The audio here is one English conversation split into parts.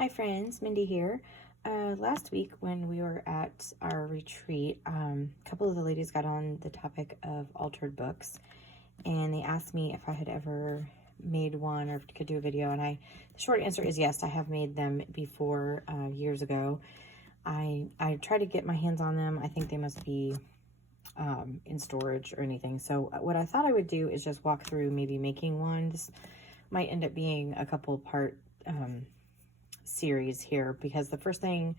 Hi friends, Mindy here. Last week when we were at our retreat, a couple of the ladies got on the topic of altered books, and they asked me if I had ever made one or could do a video, and the short answer is yes, I have made them before, years ago. I try to get my hands on them. I think they must be in storage or anything. So what I thought I would do is just walk through maybe making one. This might end up being a couple part series here, because the first thing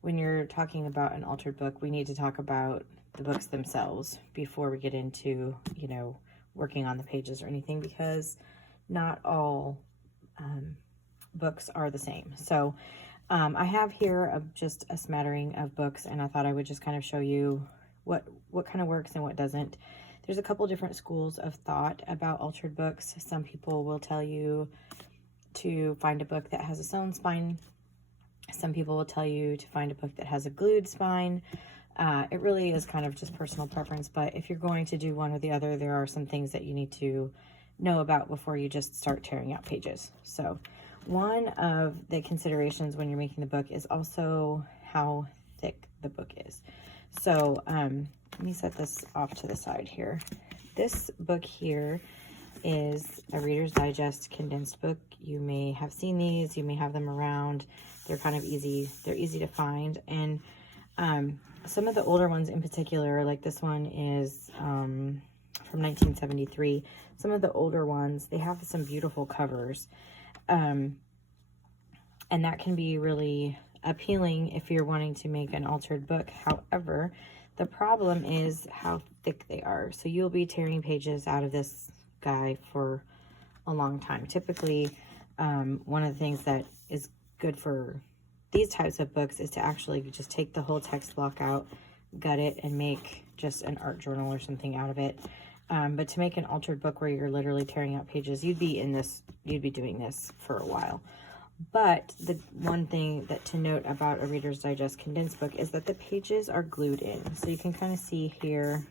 when you're talking about an altered book, we need to talk about the books themselves before we get into, you know, working on the pages or anything, because not all books are the same. So I have here just a smattering of books, and I thought I would just kind of show you what kind of works and what doesn't. There's a couple different schools of thought about altered books. Some people will tell you to find a book that has a sewn spine. Some people will tell you to find a book that has a glued spine. It really is kind of just personal preference, but if you're going to do one or the other, there are some things that you need to know about before you just start tearing out pages. So one of the considerations when you're making the book is also how thick the book is. So let me set this off to the side here. This book here is a Reader's Digest condensed book. You may have seen these, you may have them around. They're kind of easy, they're easy to find. And some of the older ones in particular, like this one is from 1973. Some of the older ones, they have some beautiful covers. And that can be really appealing if you're wanting to make an altered book. However, the problem is how thick they are. So you'll be tearing pages out of this guy for a long time. Typically, one of the things that is good for these types of books is to actually just take the whole text block out, gut it, and make just an art journal or something out of it. But to make an altered book where you're literally tearing out pages, you'd be doing this for a while. But the one thing that to note about a Reader's Digest condensed book is that the pages are glued in. So you can kind of see here,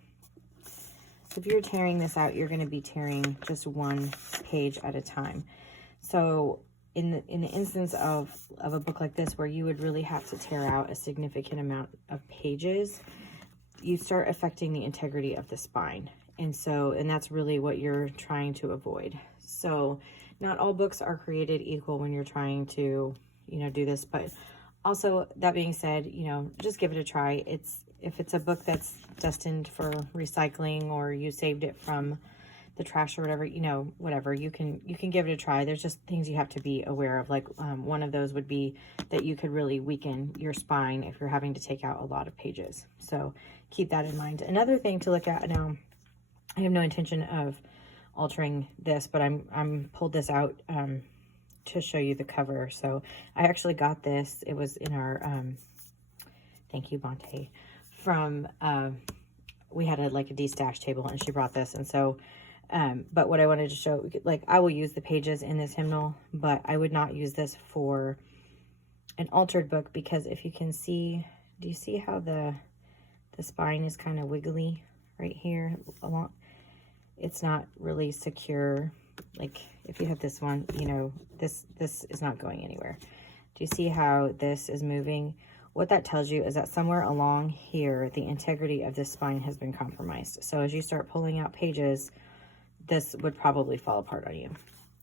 if you're tearing this out, you're going to be tearing just one page at a time. So in the instance of a book like this, where you would really have to tear out a significant amount of pages, you start affecting the integrity of the spine. And that's really what you're trying to avoid. So not all books are created equal when you're trying to, you know, do this. But also, that being said, you know, just give it a try. If it's a book that's destined for recycling, or you saved it from the trash or whatever, you know, whatever, you can give it a try. There's just things you have to be aware of. Like one of those would be that you could really weaken your spine if you're having to take out a lot of pages. So keep that in mind. Another thing to look at now, I have no intention of altering this, but I'm pulled this out to show you the cover. So I actually got this. It was in our thank you, Bonte, from we had a de-stash table, and she brought this. And so but what I wanted to show, like, I will use the pages in this hymnal, but I would not use this for an altered book, because if you can see, do you see how the spine is kind of wiggly right here along? It's not really secure. Like if you have this one, you know, this is not going anywhere. Do you see how this is moving? What that tells you is that somewhere along here, the integrity of this spine has been compromised. So as you start pulling out pages, this would probably fall apart on you.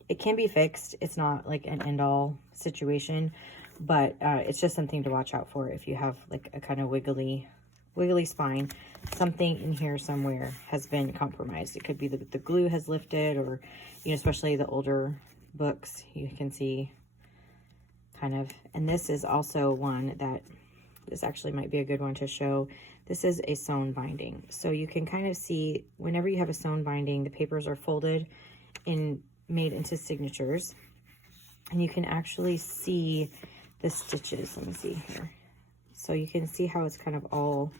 It can be fixed. It's not like an end-all situation, but it's just something to watch out for if you have like a kind of wiggly spine. Something in here somewhere has been compromised. It could be the glue has lifted, or, you know, especially the older books, you can see kind of. And this is also one that, this actually might be a good one to show. This is a sewn binding. So you can kind of see whenever you have a sewn binding, the papers are folded and made into signatures, and you can actually see the stitches. Let me see here. So you can see how it's kind of all,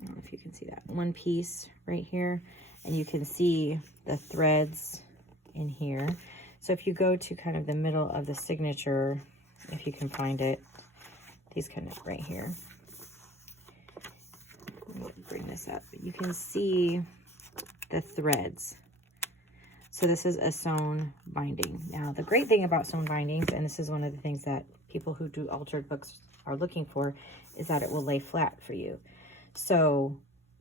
I don't know if you can see that, one piece right here, and you can see the threads in here. So if you go to kind of the middle of the signature, if you can find it, these kind of right here, let me bring this up, you can see the threads. So this is a sewn binding. Now, the great thing about sewn bindings, and this is one of the things that people who do altered books are looking for, is that it will lay flat for you. So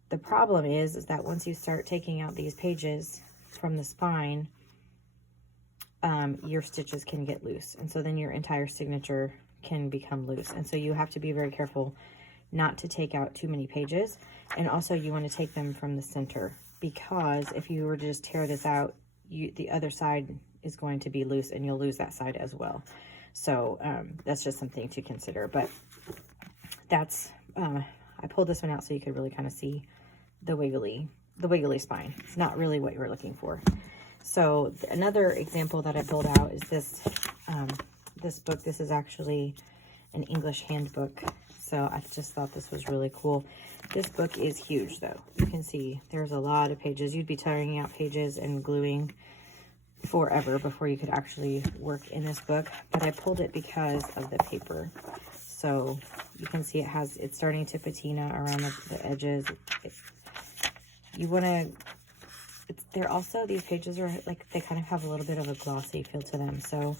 the problem is that once you start taking out these pages from the spine, your stitches can get loose. And so then your entire signature can become loose. And so you have to be very careful not to take out too many pages. And also you want to take them from the center, because if you were to just tear this out, the other side is going to be loose and you'll lose that side as well. So that's just something to consider. But that's, I pulled this one out so you could really kind of see the wiggly spine. It's not really what you were looking for. So another example that I pulled out is this, this book. This is actually an English handbook. So I just thought this was really cool. This book is huge though. You can see there's a lot of pages. You'd be tearing out pages and gluing forever before you could actually work in this book. But I pulled it because of the paper. So you can see it's starting to patina around the edges. You want to, they're also, these pages are like, they kind of have a little bit of a glossy feel to them. So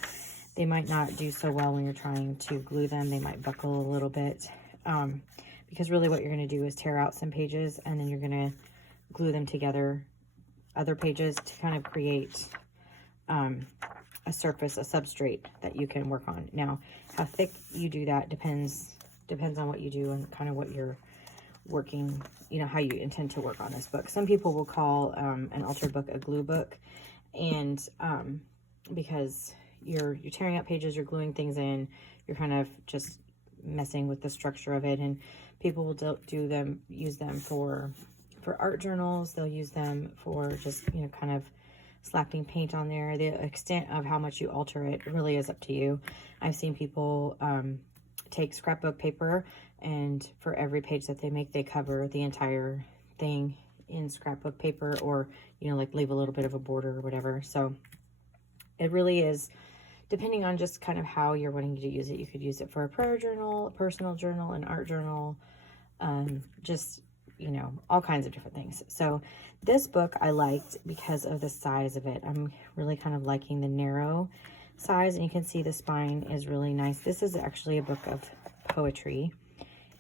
they might not do so well when you're trying to glue them. They might buckle a little bit. Because really what you're going to do is tear out some pages and then you're going to glue them together, other pages, to kind of create a surface, a substrate that you can work on. Now, how thick you do that depends on what you do and kind of what you're working, you know, how you intend to work on this book. Some people will call an altered book a glue book, and because you're tearing out pages, you're gluing things in, you're kind of just messing with the structure of it. And people will use them for art journals. They'll use them for just, you know, kind of slapping paint on there. The extent of how much you alter it really is up to you. I've seen people take scrapbook paper, and for every page that they make, they cover the entire thing in scrapbook paper, or, you know, like leave a little bit of a border or whatever. So it really is depending on just kind of how you're wanting to use it. You could use it for a prayer journal, a personal journal, an art journal, just, you know, all kinds of different things. So this book I liked because of the size of it. I'm really kind of liking the narrow size, and you can see the spine is really nice. This is actually a book of poetry,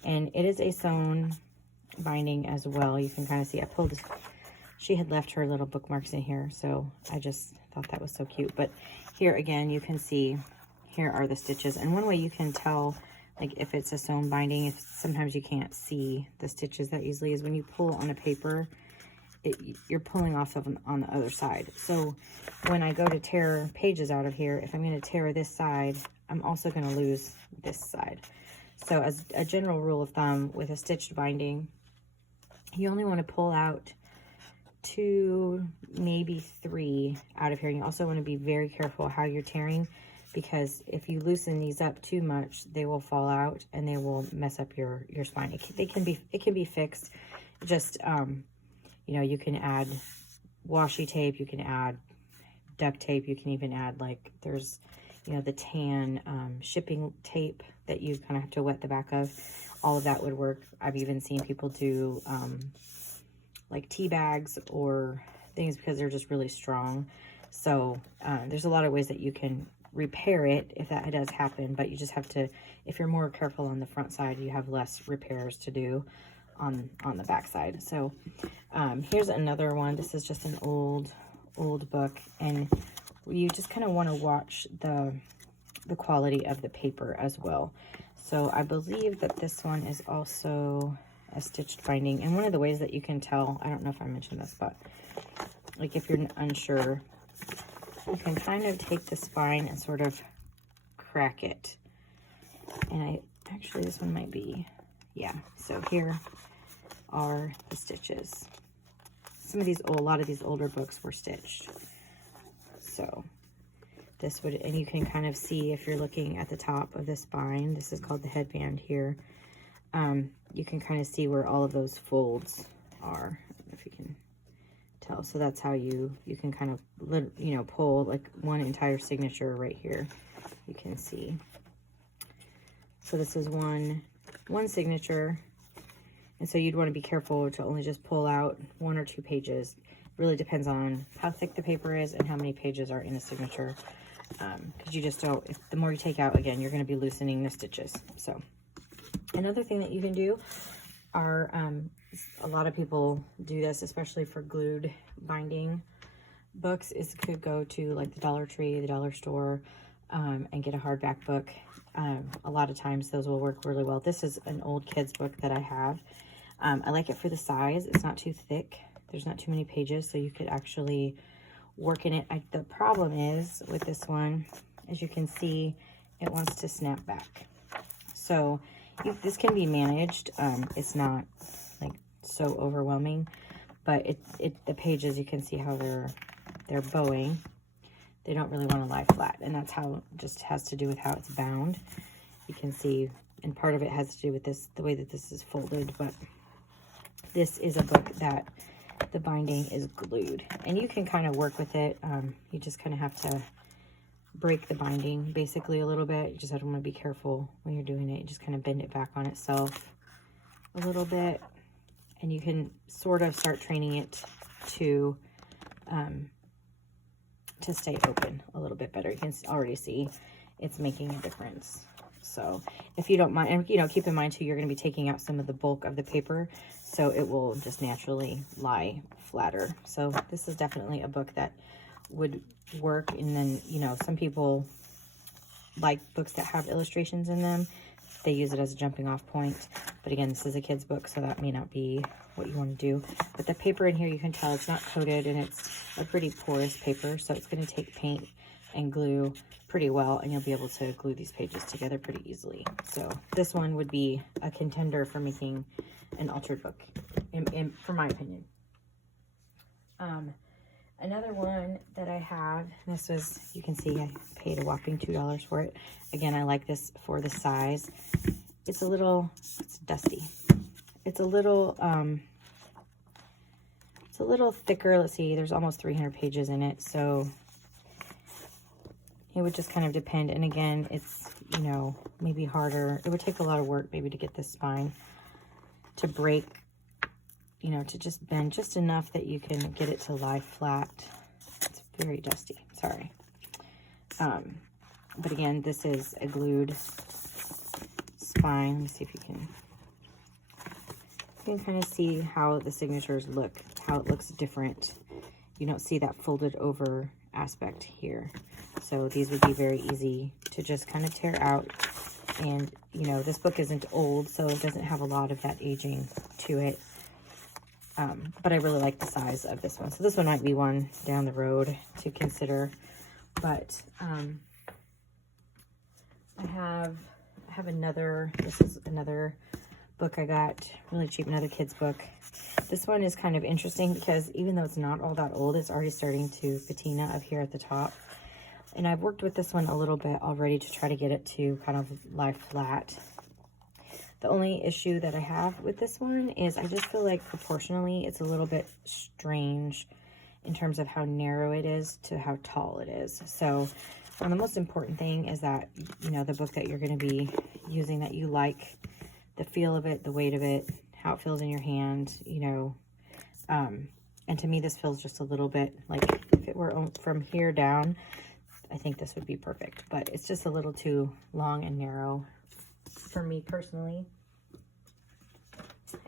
and it is a sewn binding as well. You can kind of see I pulled this. She had left her little bookmarks in here, so I just thought that was so cute. But here again, you can see here are the stitches, and one way you can tell, like, if it's a sewn binding, if sometimes you can't see the stitches that easily, is when you pull on a paper, you're pulling off of on the other side. So when I go to tear pages out of here, if I'm going to tear this side, I'm also going to lose this side. So as a general rule of thumb with a stitched binding, you only want to pull out 2, maybe 3 out of here. And you also want to be very careful how you're tearing, because if you loosen these up too much, they will fall out and they will mess up your spine. It can be fixed. Just you know, you can add washi tape, you can add duct tape, you can even add, like, there's, you know, the tan shipping tape that you kind of have to wet the back of. All of that would work. I've even seen people do like tea bags or things, because they're just really strong. So there's a lot of ways that you can repair it if that does happen, but you just have to, if you're more careful on the front side, you have less repairs to do on the back side. So here's another one. This is just an old book, and you just kind of want to watch the quality of the paper as well. So I believe that this one is also a stitched binding, and one of the ways that you can tell, I don't know if I mentioned this, but like if you're unsure, you can kind of take the spine and sort of crack it. And actually this one might be, yeah. So here are the stitches. A lot of these older books were stitched. So this would, and you can kind of see if you're looking at the top of the spine, this is called the headband here. You can kind of see where all of those folds are, if you can tell. So that's how you can kind of, you know, pull like one entire signature right here. You can see. So this is one signature. And so you'd want to be careful to only just pull out 1 or 2 pages really depends on how thick the paper is and how many pages are in a signature. Because you just don't, the more you take out, again, you're going to be loosening the stitches. So another thing that you can do are, a lot of people do this, especially for glued binding books, is could go to like the Dollar Tree, the dollar store, and get a hardback book. A lot of times those will work really well. This is an old kids book that I have. I like it for the size. It's not too thick. There's not too many pages, so you could actually work in it. The problem is with this one, as you can see, it wants to snap back. So this can be managed. It's not like so overwhelming, but the pages, you can see how they're bowing. They don't really want to lie flat, and that's how, just has to do with how it's bound. You can see, and part of it has to do with this, the way that this is folded, but this is a book that the binding is glued, and you can kind of work with it. You just kind of have to break the binding basically a little bit. You just have to want to be careful when you're doing it. You just kind of bend it back on itself a little bit, and you can sort of start training it to stay open a little bit better. You can already see it's making a difference. So if you don't mind, and you know, keep in mind too, you're going to be taking out some of the bulk of the paper, so it will just naturally lie flatter. So this is definitely a book that would work. And then, you know, some people like books that have illustrations in them. They use it as a jumping off point. But again, this is a kid's book, so that may not be what you want to do. But the paper in here, you can tell it's not coated, and it's a pretty porous paper, so it's going to take paint and glue pretty well, and you'll be able to glue these pages together pretty easily. So this one would be a contender for making an altered book, for my opinion. Another one that I have, this was, you can see I paid a whopping $2 for it. Again, I like this for the size. It's a little, it's dusty. It's a little thicker. Let's see, there's almost 300 pages in it, so it would just kind of depend. And again, it's, you know, maybe harder. It would take a lot of work maybe to get this spine to break, you know, to just bend just enough that you can get it to lie flat. It's very dusty, sorry. But again, this is a glued spine. Let me see if you can kind of see how the signatures look, how it looks different. You don't see that folded over aspect here. So these would be very easy to just kind of tear out. And, you know, this book isn't old, so it doesn't have a lot of that aging to it. But I really like the size of this one. So this one might be one down the road to consider. But I have another, this is another book I got really cheap, another kid's book. This one is kind of interesting because even though it's not all that old, it's already starting to patina up here at the top. And I've worked with this one a little bit already to try to get it to kind of lie flat. The only issue that I have with this one is I just feel like proportionally it's a little bit strange in terms of how narrow it is to how tall it is. So the most important thing is that, you know, the book that you're going to be using, that you like the feel of it, the weight of it, how it feels in your hand, you know. And to me, this feels just a little bit like if it were from here down, I think this would be perfect. But it's just a little too long and narrow for me personally.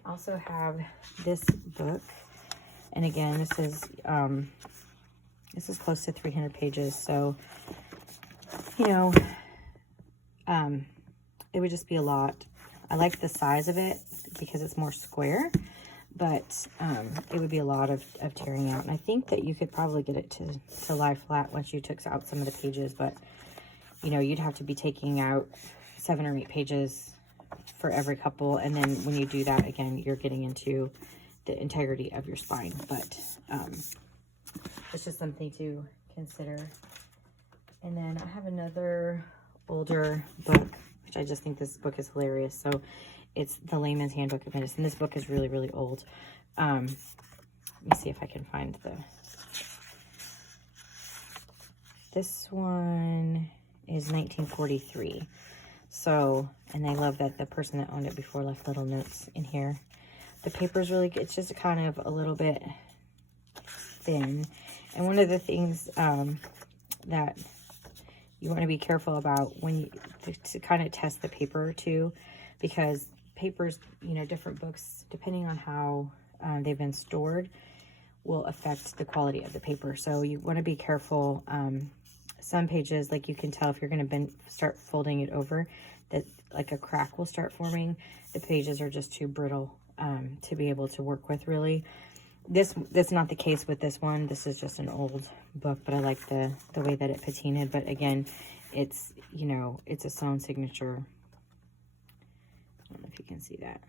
I also have this book, and again, this is close to 300 pages, so you know, it would just be a lot. I like the size of it because it's more square, but it would be a lot of tearing out. And I think that you could probably get it to lie flat once you took out some of the pages, but you know, you'd have to be taking out 7 or 8 pages for every couple, and then when you do that, again, you're getting into the integrity of your spine. But it's just something to consider. And then I have another older book, which I just think this book is hilarious. So it's The Layman's Handbook of Medicine. This book is really, really old. Let me see if I can find this one is 1943. So, and I love that the person that owned it before left little notes in here. The paper is really good. It's just kind of a little bit thin. And one of the things that you want to be careful about when you to kind of test the paper too, because papers, you know, different books, depending on how they've been stored, will affect the quality of the paper. So you want to be careful. Some pages, like you can tell if you're going to start folding it over, that like a crack will start forming. The pages are just too brittle to be able to work with, really. That's not the case with this one. This is just an old book, but I like the way that it patinaed. But again, it's, you know, it's a sewn signature. I don't know if you can see that.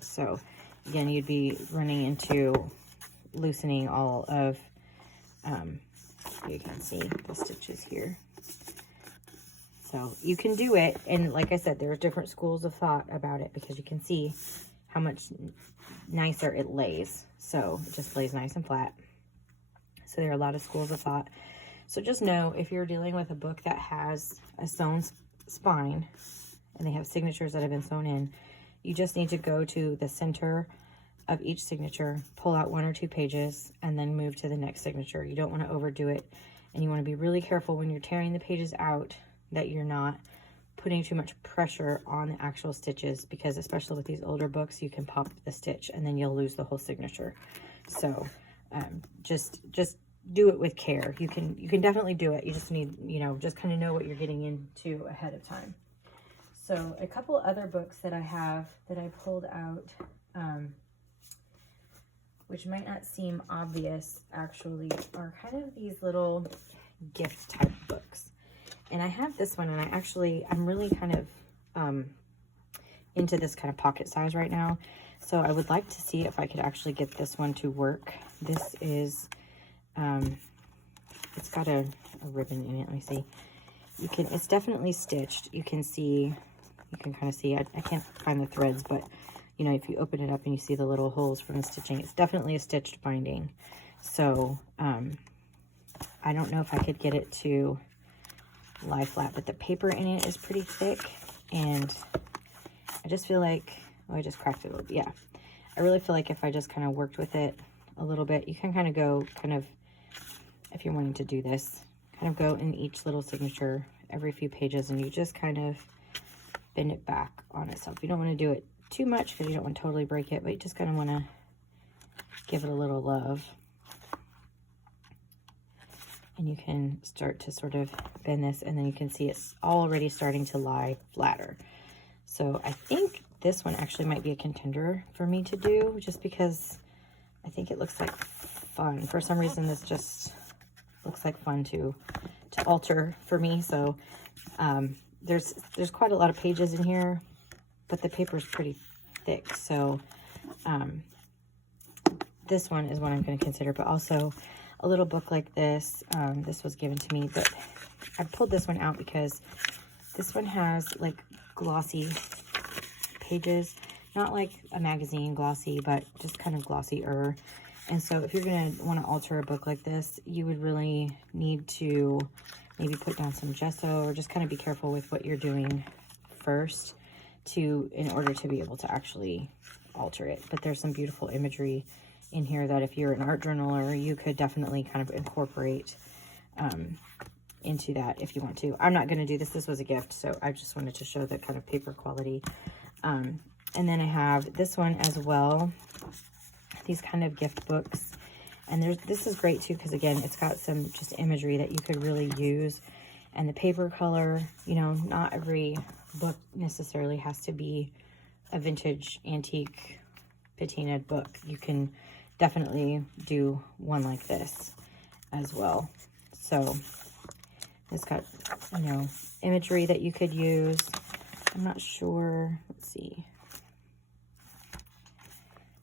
So again, you'd be running into loosening all of, you can see the stitches here. So you can do it. And like I said, there's different schools of thought about it, because you can see how much nicer it lays. So it just lays nice and flat. So there are a lot of schools of thought. So just know, if you're dealing with a book that has a sewn spine and they have signatures that have been sewn in, you just need to go to the center of each signature, pull out 1 or 2 pages, and then move to the next signature. You don't want to overdo it, and you want to be really careful when you're tearing the pages out that you're not putting too much pressure on the actual stitches, because especially with these older books, you can pop the stitch and then you'll lose the whole signature. So just do it with care. You can definitely do it. You just need, you know, just kind of know what you're getting into ahead of time. So a couple other books that I have that I pulled out, which might not seem obvious actually, are kind of these little gift type books. And I have this one, and I'm really kind of into this kind of pocket size right now. So I would like to see if I could actually get this one to work. This is, it's got a ribbon in it. Let me see. It's definitely stitched. You can kind of see, I can't find the threads, but you know, if you open it up and you see the little holes from the stitching, it's definitely a stitched binding. So I don't know if I could get it to lie flat, but the paper in it is pretty thick, and I just feel like, oh, I just cracked it a little bit. Yeah, I really feel like if I just kind of worked with it a little bit, you can kind of go, if you're wanting to do this, kind of go in each little signature every few pages, and you just kind of bend it back on itself. You don't want to do it too much because you don't want to totally break it, but you just kind of want to give it a little love. And you can start to sort of bend this, and then you can see it's already starting to lie flatter. So I think this one actually might be a contender for me to do, just because I think it looks like fun. For some reason, this just looks like fun to alter for me. So there's quite a lot of pages in here, but the paper is pretty thick. So this one is what I'm going to consider, but also a little book like this. This was given to me, but I pulled this one out because this one has like glossy pages, not like a magazine glossy, but just kind of glossier. And so if you're going to want to alter a book like this, you would really need to maybe put down some gesso, or just kind of be careful with what you're doing first in order to be able to actually alter it. But there's some beautiful imagery in here that if you're an art journaler, you could definitely kind of incorporate into that if you want to. I'm not going to do this. This was a gift, so I just wanted to show the kind of paper quality. And then I have this one as well, these kind of gift books. And this is great too, because again, it's got some just imagery that you could really use. And the paper color, you know, not every book necessarily has to be a vintage antique patinaed book. You can definitely do one like this as well. So it's got, you know, imagery that you could use. I'm not sure. Let's see.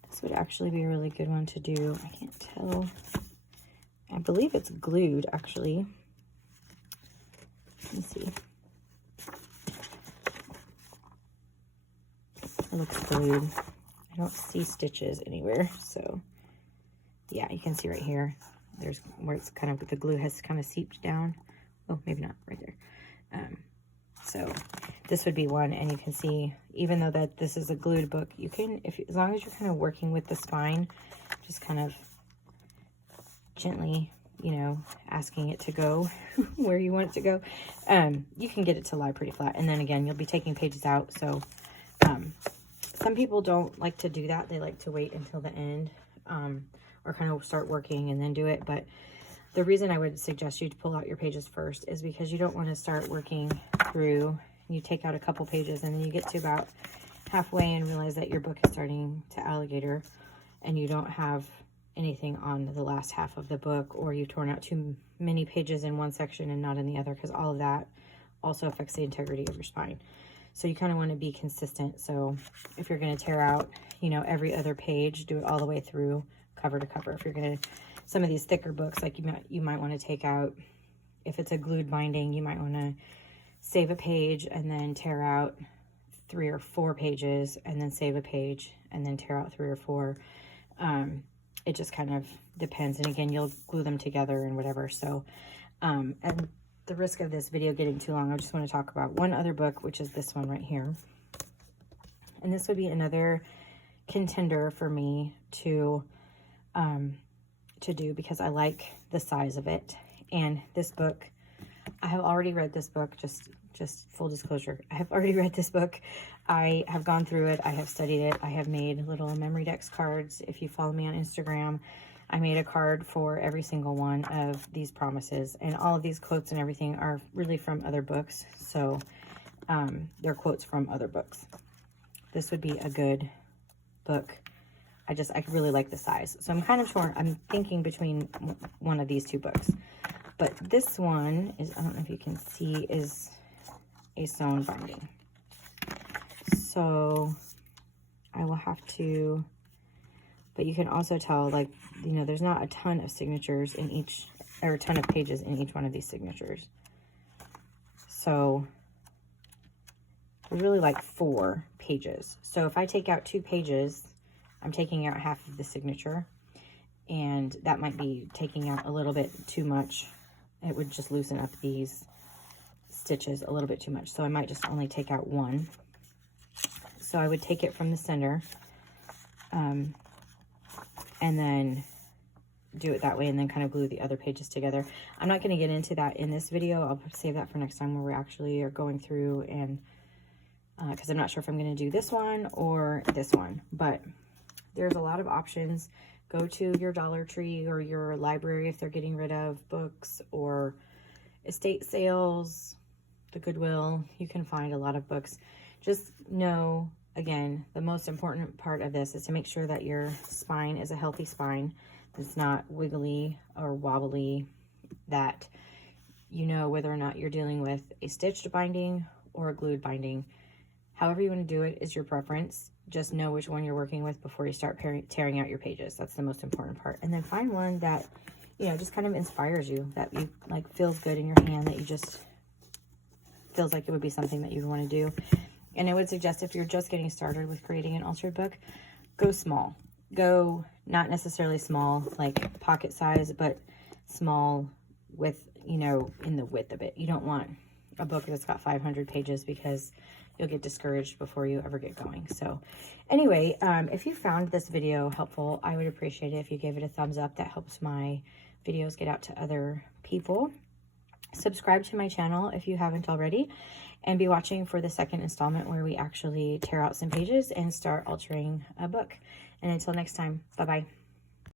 This would actually be a really good one to do. I can't tell. I believe it's glued, actually. Let me see. It looks glued. I don't see stitches anywhere, so yeah, you can see right here. There's where it's kind of, the glue has kind of seeped down. Oh, maybe not right there. So this would be one, and you can see, even though that this is a glued book, you can, as long as you're kind of working with the spine, just kind of gently, you know, asking it to go where you want it to go, you can get it to lie pretty flat. And then again, you'll be taking pages out. So some people don't like to do that. They like to wait until the end, or kind of start working and then do it. But the reason I would suggest you to pull out your pages first is because you don't want to start working through. You take out a couple pages and then you get to about halfway and realize that your book is starting to alligator and you don't have anything on the last half of the book, or you've torn out too many pages in one section and not in the other, because all of that also affects the integrity of your spine. So you kind of want to be consistent. So if you're going to tear out, you know, every other page, do it all the way through cover to cover. If you're going to, some of these thicker books, like you might want to take out, if it's a glued binding, you might want to save a page and then tear out 3 or 4 pages and then save a page and then tear out 3 or 4. It just kind of depends. And again, you'll glue them together and whatever. So, at the risk of this video getting too long, I just want to talk about one other book, which is this one right here. And this would be another contender for me to do, because I like the size of it. And this book, I have already read this book, just full disclosure. I have already read this book. I have gone through it. I have studied it. I have made little memory dex cards. If you follow me on Instagram, I made a card for every single one of these promises. And all of these quotes and everything are really from other books. So they're quotes from other books. This would be a good book. I really like the size. So I'm kind of torn. I'm thinking between one of these two books. But this one is, I don't know if you can see, is a sewn binding. So I will have to, but you can also tell, like, you know, there's not a ton of signatures in each, or a ton of pages in each one of these signatures. So there's really like 4 pages. So if I take out 2 pages, I'm taking out half of the signature, and that might be taking out a little bit too much. It would just loosen up these stitches a little bit too much. So I might just only take out 1. So I would take it from the center, and then do it that way, and then kind of glue the other pages together. I'm not going to get into that in this video. I'll save that for next time, where we actually are going through, and because I'm not sure if I'm going to do this one or this one, but there's a lot of options. Go to your Dollar Tree or your library if they're getting rid of books, or estate sales, the Goodwill. You can find a lot of books. Just know, again, the most important part of this is to make sure that your spine is a healthy spine. It's not wiggly or wobbly, that you know whether or not you're dealing with a stitched binding or a glued binding. However you want to do it is your preference. Just know which one you're working with before you start tearing out your pages. That's the most important part. And then find one that, you know, just kind of inspires you, that you like feels good in your hand, that you just feels like it would be something that you'd want to do. And I would suggest, if you're just getting started with creating an altered book, go small. Go not necessarily small like pocket size, but small with, you know, in the width of it. You don't want a book that's got 500 pages, because you'll get discouraged before you ever get going. So anyway, if you found this video helpful, I would appreciate it if you gave it a thumbs up. That helps my videos get out to other people. Subscribe to my channel if you haven't already, and be watching for the second installment, where we actually tear out some pages and start altering a book. And until next time, bye-bye.